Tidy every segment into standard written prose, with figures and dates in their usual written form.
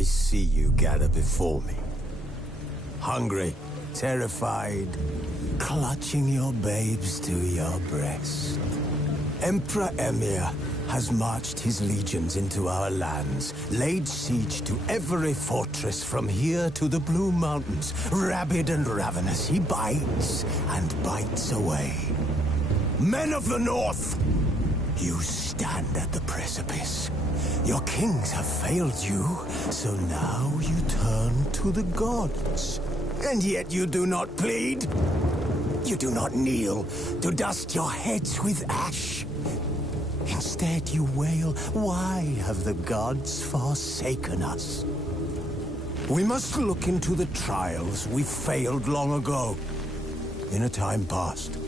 I see you gather before me. Hungry, terrified, clutching your babes to your breast. Emperor Emhyr has marched his legions into our lands, laid siege to every fortress from here to the Blue Mountains. Rabid and ravenous, he bites and bites away. Men of the North, you stand at the precipice. Your kings have failed you, so now you turn to the gods. And yet you do not plead. You do not kneel to dust your heads with ash. Instead you wail, why have the gods forsaken us? We must look into the trials we failed long ago. In a time past,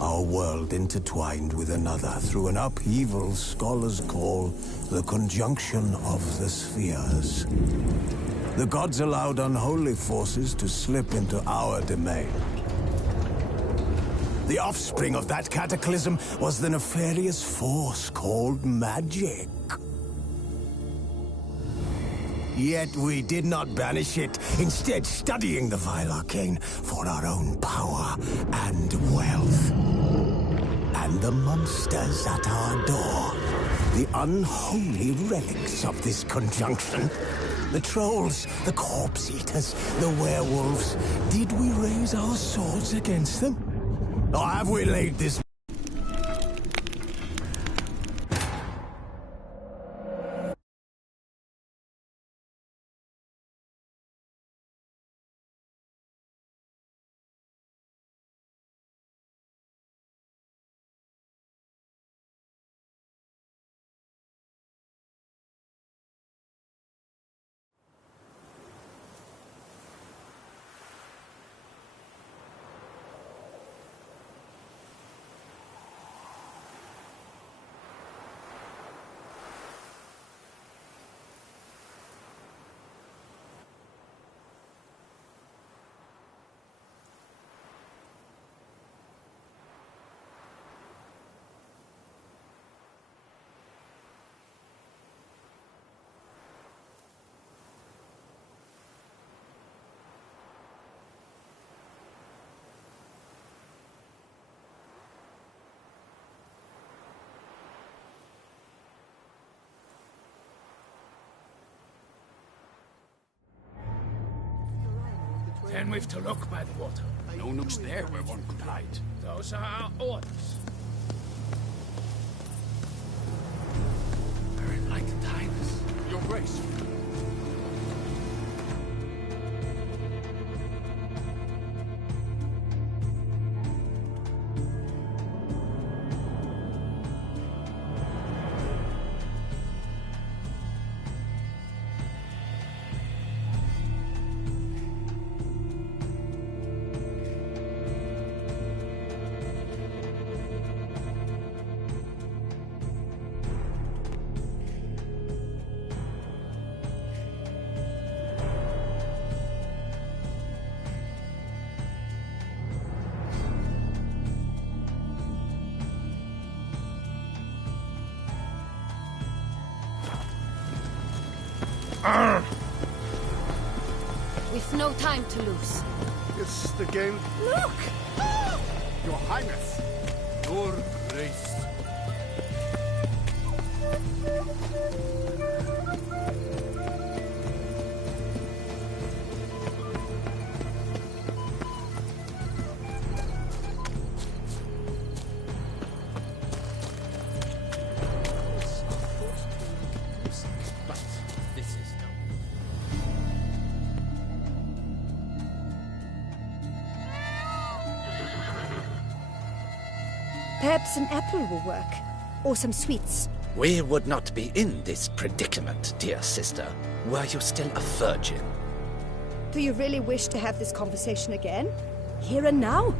our world intertwined with another through an upheaval scholars call the conjunction of the spheres. The gods allowed unholy forces to slip into our domain. The offspring of that cataclysm was the nefarious force called magic. Yet we did not banish it, instead studying the vile arcane for our own power and wealth. And the monsters at our door, the unholy relics of this conjunction. The trolls, the corpse-eaters, the werewolves. Did we raise our swords against them? Or have we laid this? Then we've to look by the water. No nooks there where one could hide. Those are our orders. Very enlightened highness. Your grace. We've no time to lose. It's the game. Look! Your Highness. Your Grace. But this is no. Perhaps an apple will work. Or some sweets. We would not be in this predicament, dear sister, were you still a virgin. Do you really wish to have this conversation again? Here and now?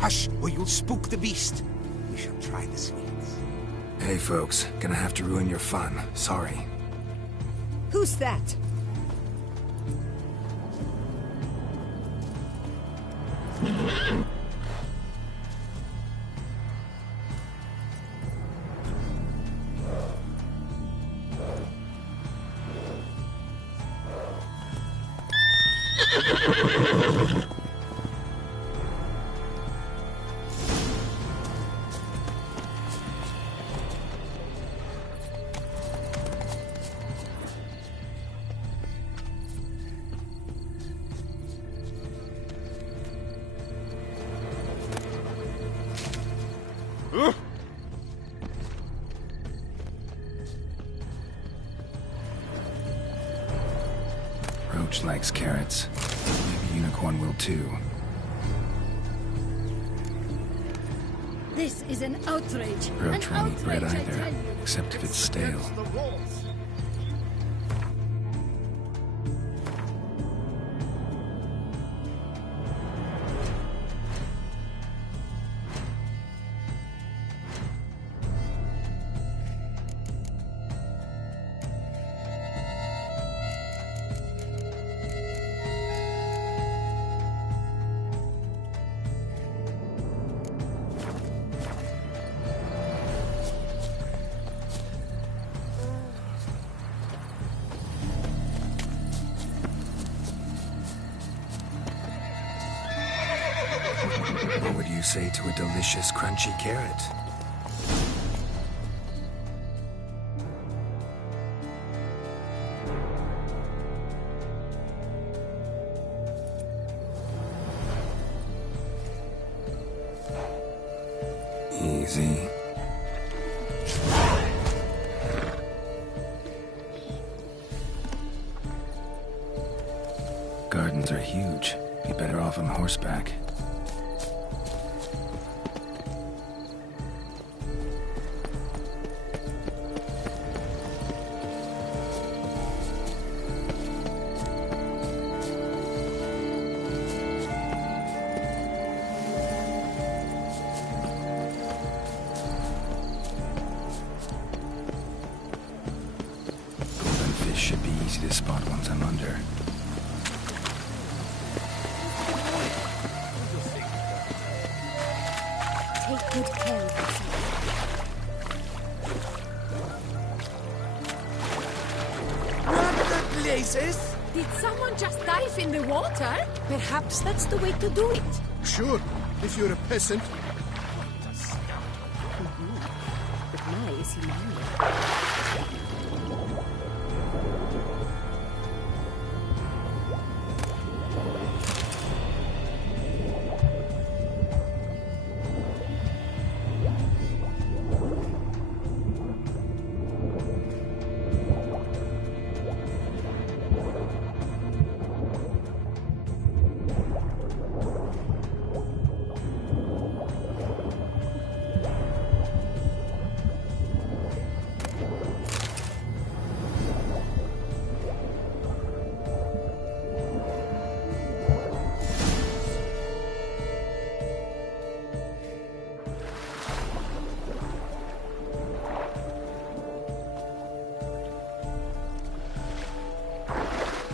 Hush, or you'll spook the beast. We shall try the sweets. Hey folks, gonna have to ruin your fun. Sorry. Who's that? Roach likes carrots. Maybe Unicorn will too. This is an outrage. Roach won't eat bread I either, tell you. except if it's stale. The rules. What would you say to a delicious, crunchy carrot? Easy. Gardens are huge. Be better off on horseback. Golden fish should be easy to spot once I'm under. Take good care of yourself. What the blazes? Did someone just dive in the water? Perhaps that's the way to do it. Sure, if you're a peasant. But my is he manly?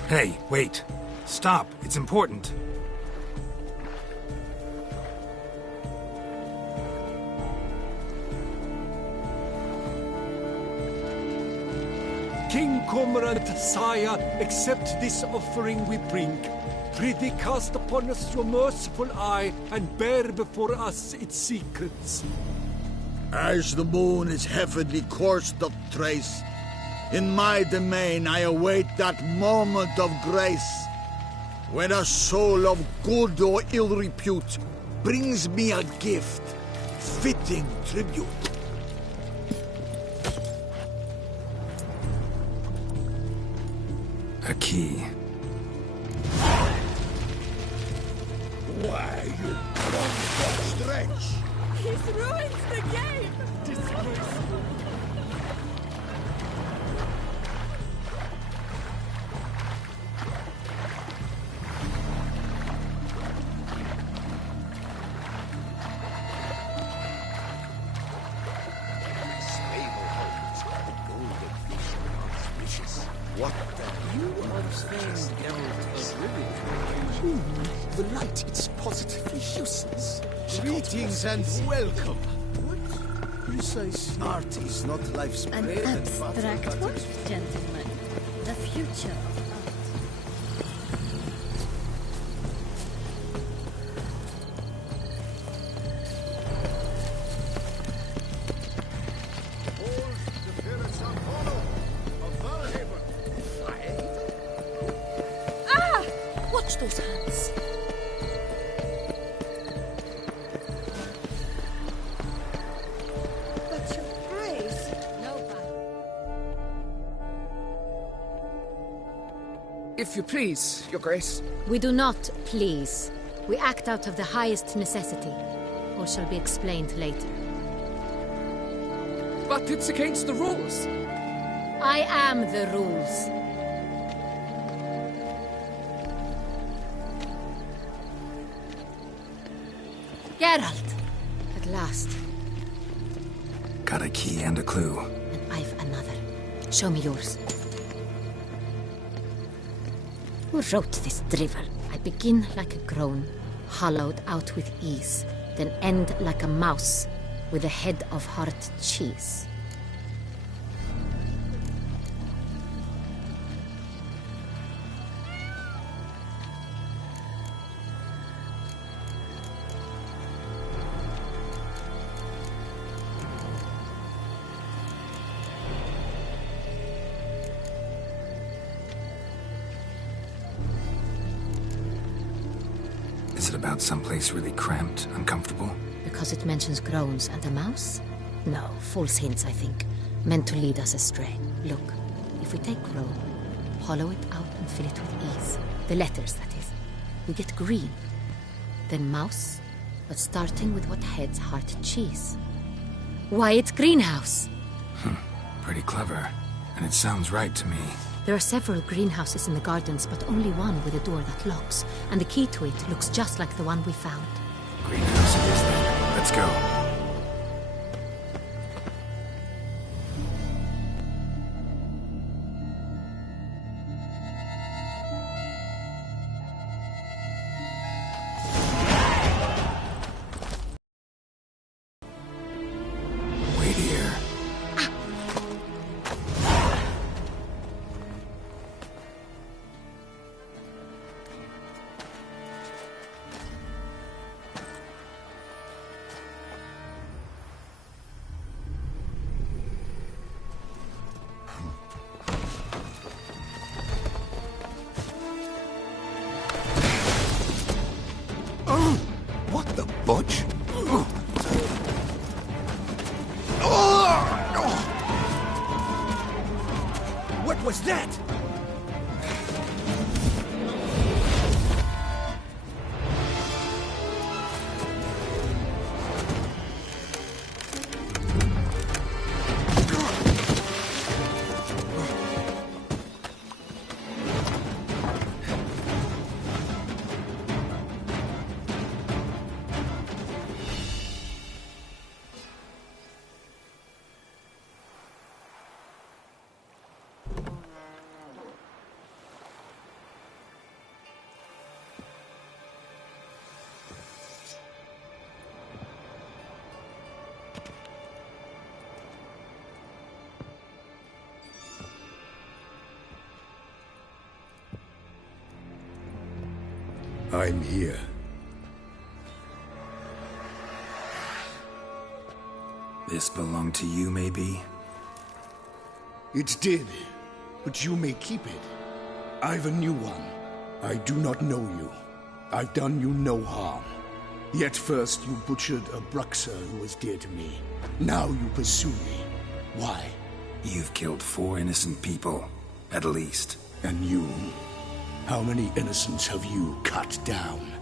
Hey, wait. Stop. It's important. King Cormorant, sire, accept this offering we bring. Prithee cast upon us your merciful eye, and bear before us its secrets. As the moon its heavenly course doth trace, in my domain I await that moment of grace, when a soul of good or ill repute brings me a gift, fitting tribute. A key. Why, you drunk stretch? He's ruined the game! Disgraceful. Stable holds a golden fish grants wishes. What the? The light, it's positively useless. Greetings and welcome. Precise. Art is not life's An bread and butter. abstract work, gentlemen. The future of art. touch those hands. But your grace. Nova. If you please, Your Grace. We do not please. We act out of the highest necessity, or shall be explained later. But it's against the rules. I am the rules. Geralt! At last. Got a key and a clue. And I've another. Show me yours. Who wrote this drivel? I begin like a groan, hollowed out with ease, then end like a mouse, with a head of hard cheese. Is it about someplace really cramped, uncomfortable? Because it mentions groans and a mouse? No, false hints, I think. Meant to lead us astray. Look, if we take groan, hollow it out and fill it with ease. The letters, that is. We get green. Then mouse, but starting with what heads heart cheese. Why, it's greenhouse! Pretty clever. And it sounds right to me. There are several greenhouses in the gardens, but only one with a door that locks. And the key to it looks just like the one we found. Greenhouse it is then. Let's go. Wait here. What the butch? What was that? I'm here. This belonged to you, maybe? It did, but you may keep it. I've a new one. I do not know you. I've done you no harm. Yet first you butchered a Bruxer who was dear to me. Now you pursue me. Why? You've killed 4 innocent people, at least. And you? How many innocents have you cut down?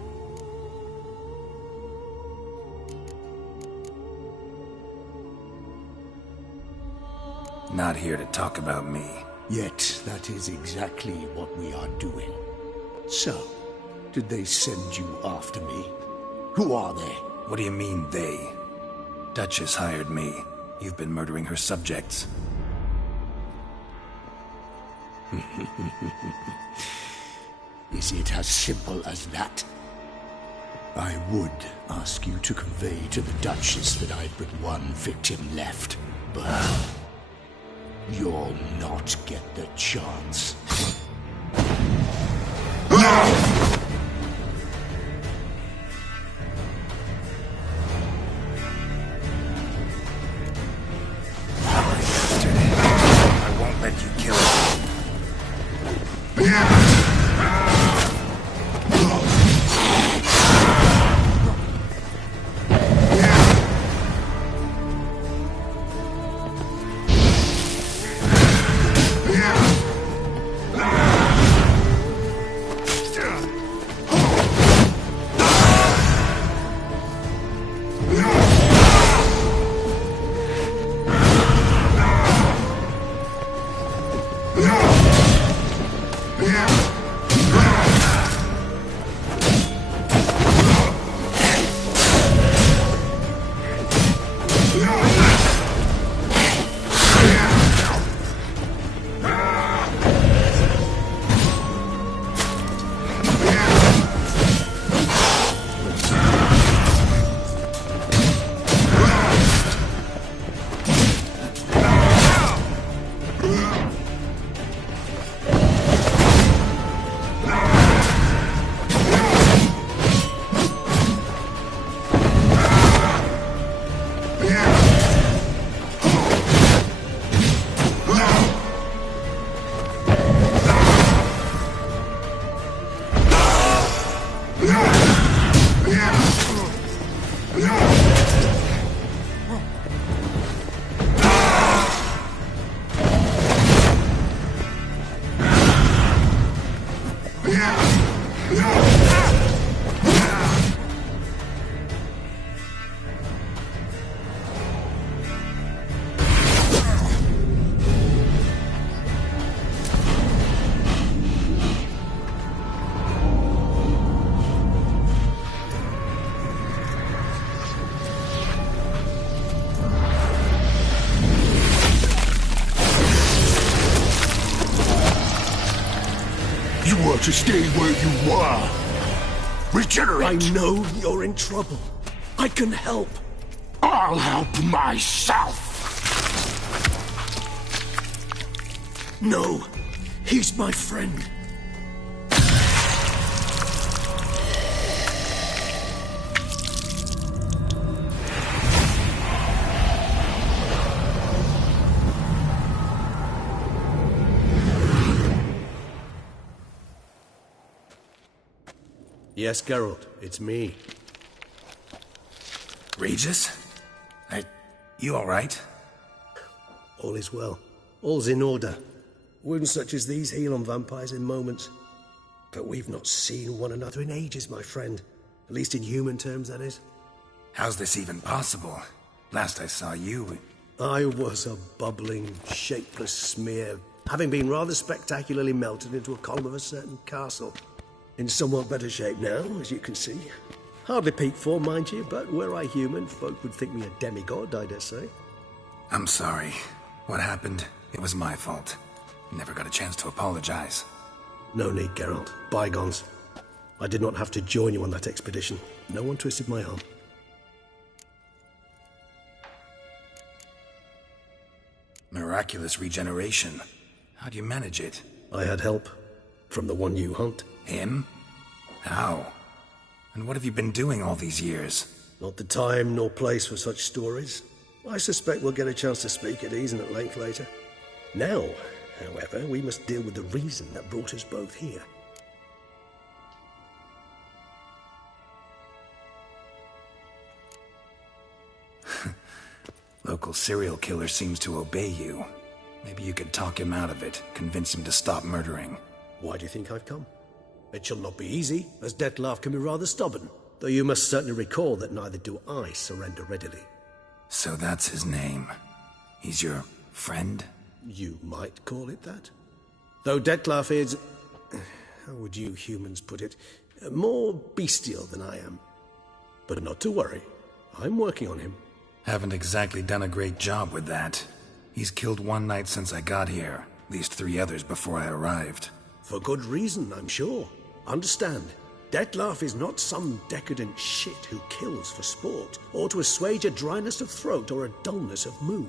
Not here to talk about me. Yet that is exactly what we are doing. So, did they send you after me? Who are they? What do you mean, they? Duchess hired me. You've been murdering her subjects. Is it as simple as that? I would ask you to convey to the Duchess that I've but one victim left, but you'll not get the chance. I won't let you kill her. to stay where you were. Regenerate! I know you're in trouble. I can help. I'll help myself! No, he's my friend. Yes, Geralt, it's me. Regis? You alright? All is well. All's in order. Wounds such as these heal on vampires in moments. But we've not seen one another in ages, my friend. At least in human terms, that is. How's this even possible? Last I saw you... I was a bubbling, shapeless smear, having been rather spectacularly melted into a column of a certain castle. In somewhat better shape now, as you can see. Hardly peak form, mind you, but were I human, folk would think me a demigod, I dare say. I'm sorry. What happened, it was my fault. Never got a chance to apologize. No need, Geralt. Bygones. I did not have to join you on that expedition. No one twisted my arm. Miraculous regeneration. How do you manage it? I had help. From the one you hunt. Him? How? And what have you been doing all these years? Not the time nor place for such stories. I suspect we'll get a chance to speak at ease and at length later. Now, however, we must deal with the reason that brought us both here. Local serial killer seems to obey you. Maybe you could talk him out of it, convince him to stop murdering. Why do you think I've come? It shall not be easy, as Dettlaff can be rather stubborn. Though you must certainly recall that neither do I surrender readily. So that's his name. He's your friend? You might call it that. Though Dettlaff is... how would you humans put it? More bestial than I am. But not to worry. I'm working on him. Haven't exactly done a great job with that. He's killed one knight since I got here. At least 3 others before I arrived. For good reason, I'm sure. Understand, Dettlaff is not some decadent shit who kills for sport, or to assuage a dryness of throat or a dullness of mood.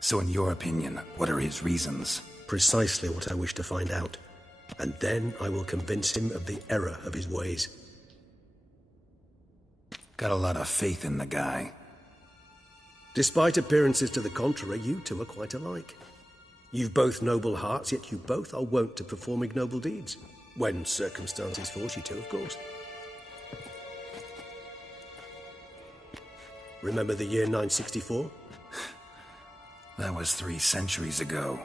So in your opinion, what are his reasons? Precisely what I wish to find out. And then I will convince him of the error of his ways. Got a lot of faith in the guy. Despite appearances to the contrary, you two are quite alike. You've both noble hearts, yet you both are wont to perform ignoble deeds. When circumstances force you to, of course. Remember the year 964? That was 3 centuries ago.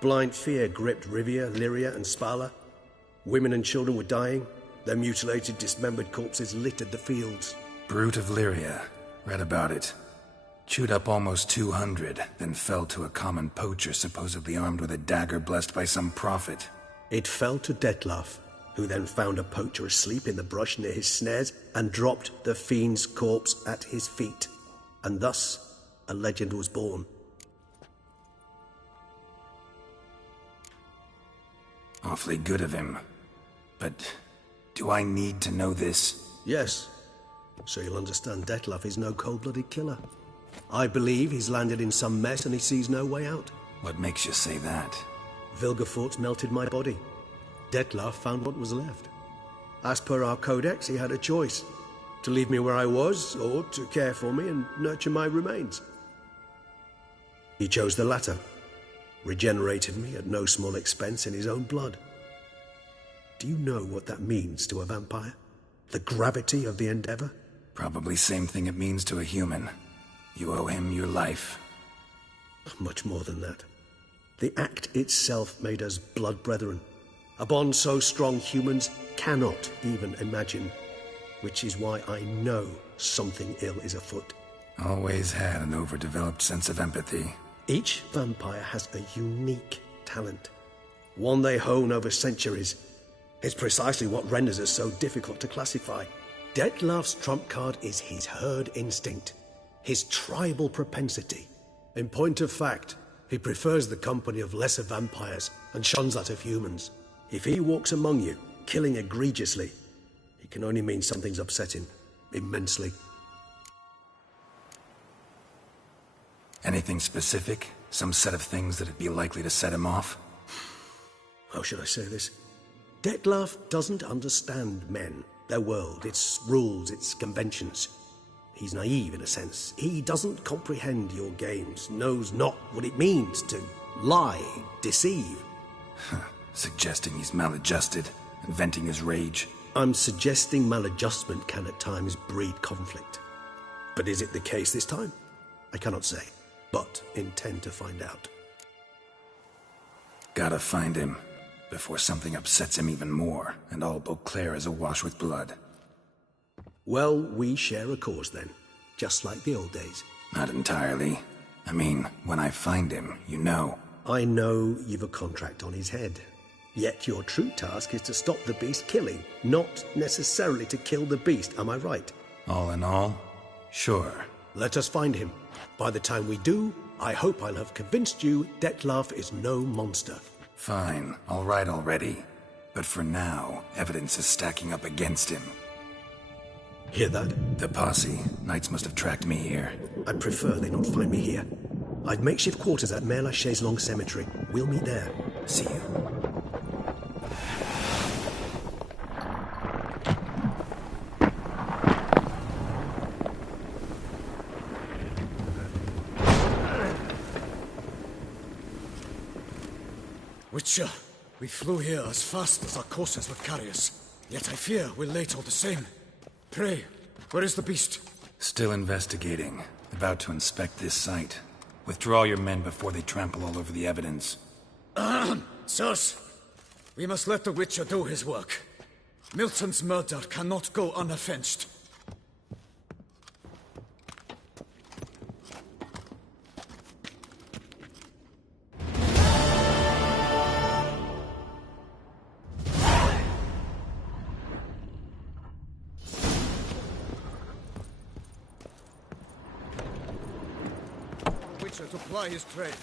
Blind fear gripped Rivia, Lyria, and Spala. Women and children were dying. Their mutilated, dismembered corpses littered the fields. Brute of Lyria. Read about it. Chewed up almost 200, then fell to a common poacher supposedly armed with a dagger blessed by some prophet. It fell to Dettlaff, who then found a poacher asleep in the brush near his snares and dropped the fiend's corpse at his feet. And thus, a legend was born. Awfully good of him. But do I need to know this? Yes. So you'll understand Dettlaff is no cold-blooded killer. I believe he's landed in some mess and he sees no way out. What makes you say that? Vilgefortz melted my body. Dettlaff found what was left. As per our codex, he had a choice. To leave me where I was, or to care for me and nurture my remains. He chose the latter. Regenerated me at no small expense in his own blood. Do you know what that means to a vampire? The gravity of the endeavor? Probably same thing it means to a human. You owe him your life. Much more than that. The act itself made us blood brethren. A bond so strong humans cannot even imagine. Which is why I know something ill is afoot. Always had an overdeveloped sense of empathy. Each vampire has a unique talent. One they hone over centuries. It's precisely what renders us so difficult to classify. Dettlaff's trump card is his herd instinct. His tribal propensity. In point of fact, he prefers the company of lesser vampires and shuns that of humans. If he walks among you, killing egregiously, it can only mean something's upset him immensely. Anything specific? Some set of things that'd be likely to set him off? How should I say this? Dettlaff doesn't understand men, their world, its rules, its conventions. He's naive in a sense. He doesn't comprehend your games, knows not what it means to lie, deceive. Suggesting he's maladjusted and venting his rage. I'm suggesting maladjustment can at times breed conflict. But is it the case this time? I cannot say, but intend to find out. Gotta find him, before something upsets him even more, and all Beauclair is awash with blood. Well, we share a cause then, just like the old days. Not entirely. I mean, when I find him, you know. I know you've a contract on his head. Yet your true task is to stop the beast killing, not necessarily to kill the beast, am I right? All in all, sure. Let us find him. By the time we do, I hope I'll have convinced you Dettlaff is no monster. Fine, all right already. But for now, evidence is stacking up against him. Hear that? The posse. Knights must have tracked me here. I'd prefer they not find me here. I'd makeshift quarters at Mère Lachaise Long Cemetery. We'll meet there. See you. Witcher, we flew here as fast as our courses would carry us. Yet I fear we're late all the same. Pray, where is the beast? Still investigating. About to inspect this site. Withdraw your men before they trample all over the evidence. Sirs, we must let the Witcher do his work. Milton's murder cannot go unavenged. To ply his trade.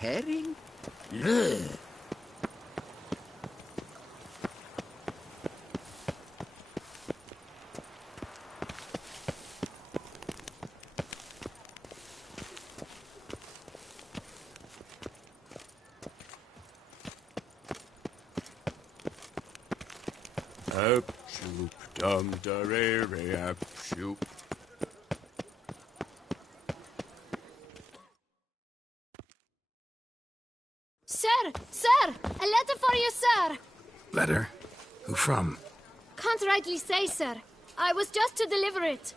Herring? Up, shoop, dum, da, re, re, up, shoop. Sir! A letter for you, sir! Letter? Who from? Can't rightly say, sir. I was just to deliver it.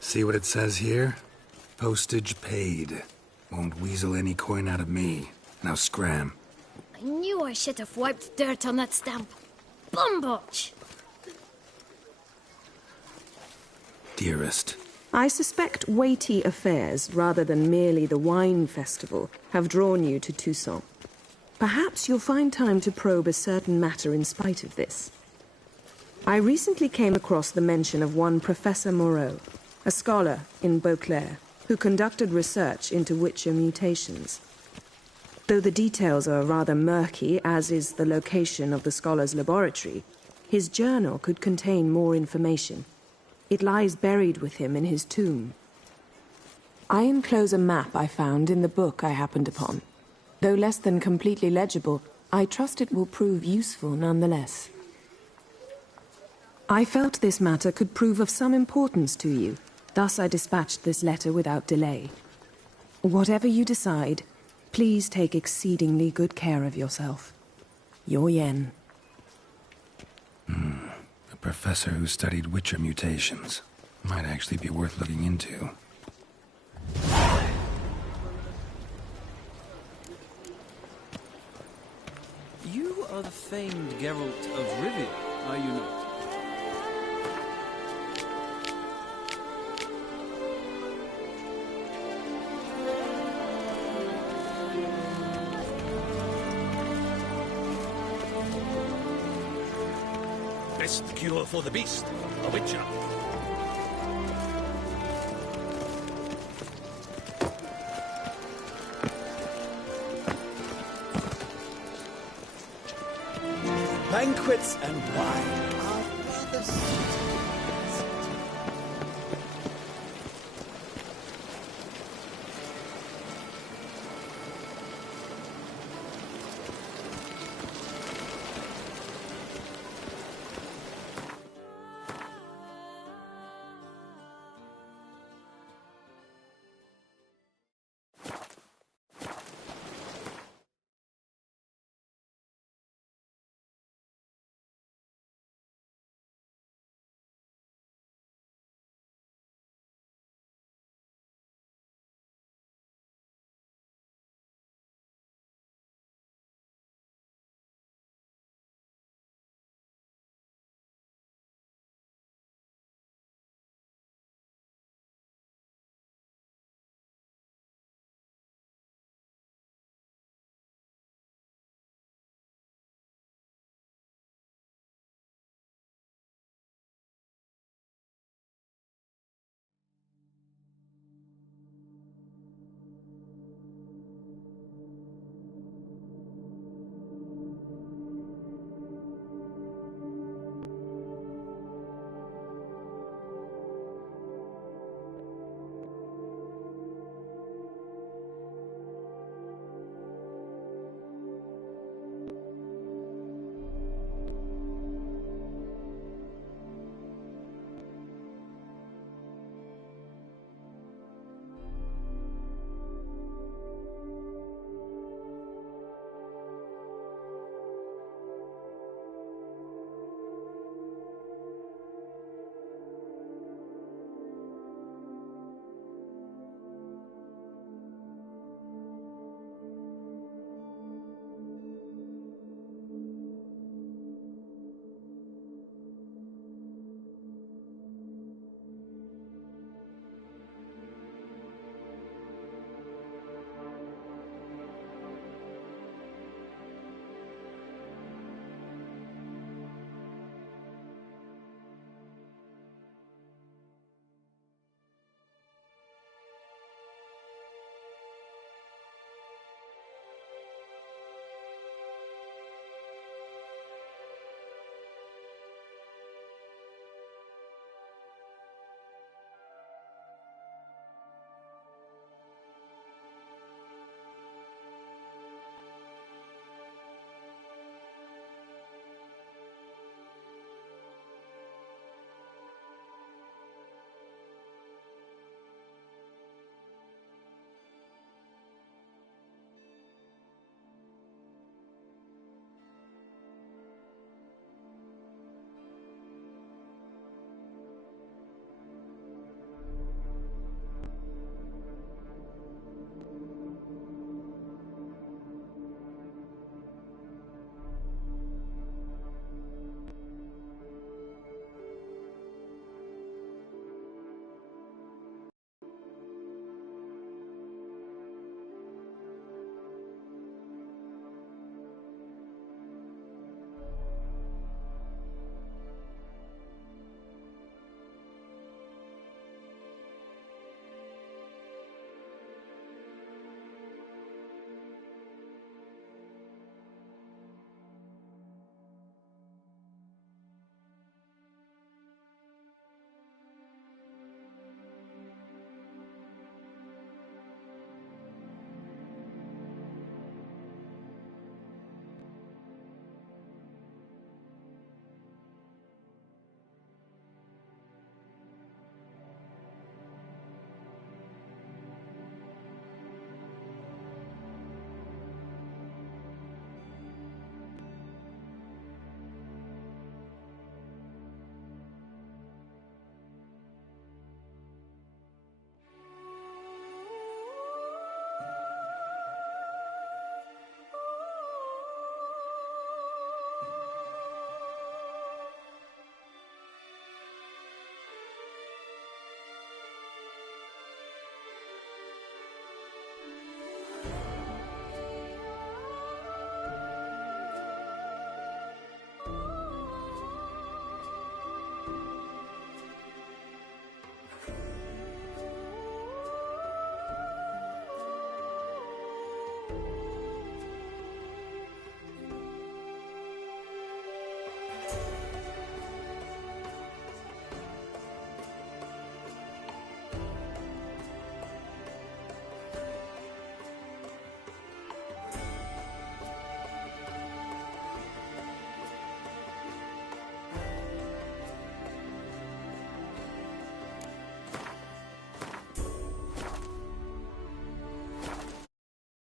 See what it says here? Postage paid. Won't weasel any coin out of me. Now scram. I knew I should have wiped dirt on that stamp. Bumbotch! Dearest. I suspect weighty affairs, rather than merely the wine festival, have drawn you to Toussaint. Perhaps you'll find time to probe a certain matter in spite of this. I recently came across the mention of one Professor Moreau, a scholar in Beauclair, who conducted research into Witcher mutations. Though the details are rather murky, as is the location of the scholar's laboratory, his journal could contain more information. It lies buried with him in his tomb. I enclose a map I found in the book I happened upon. Though less than completely legible, I trust it will prove useful nonetheless. I felt this matter could prove of some importance to you, thus I dispatched this letter without delay. Whatever you decide, please take exceedingly good care of yourself. Your Yen. A professor who studied Witcher mutations. Might actually be worth looking into. You are the famed Geralt of Rivia, are you not? Best cure for the beast, a witcher. Banquets and wine.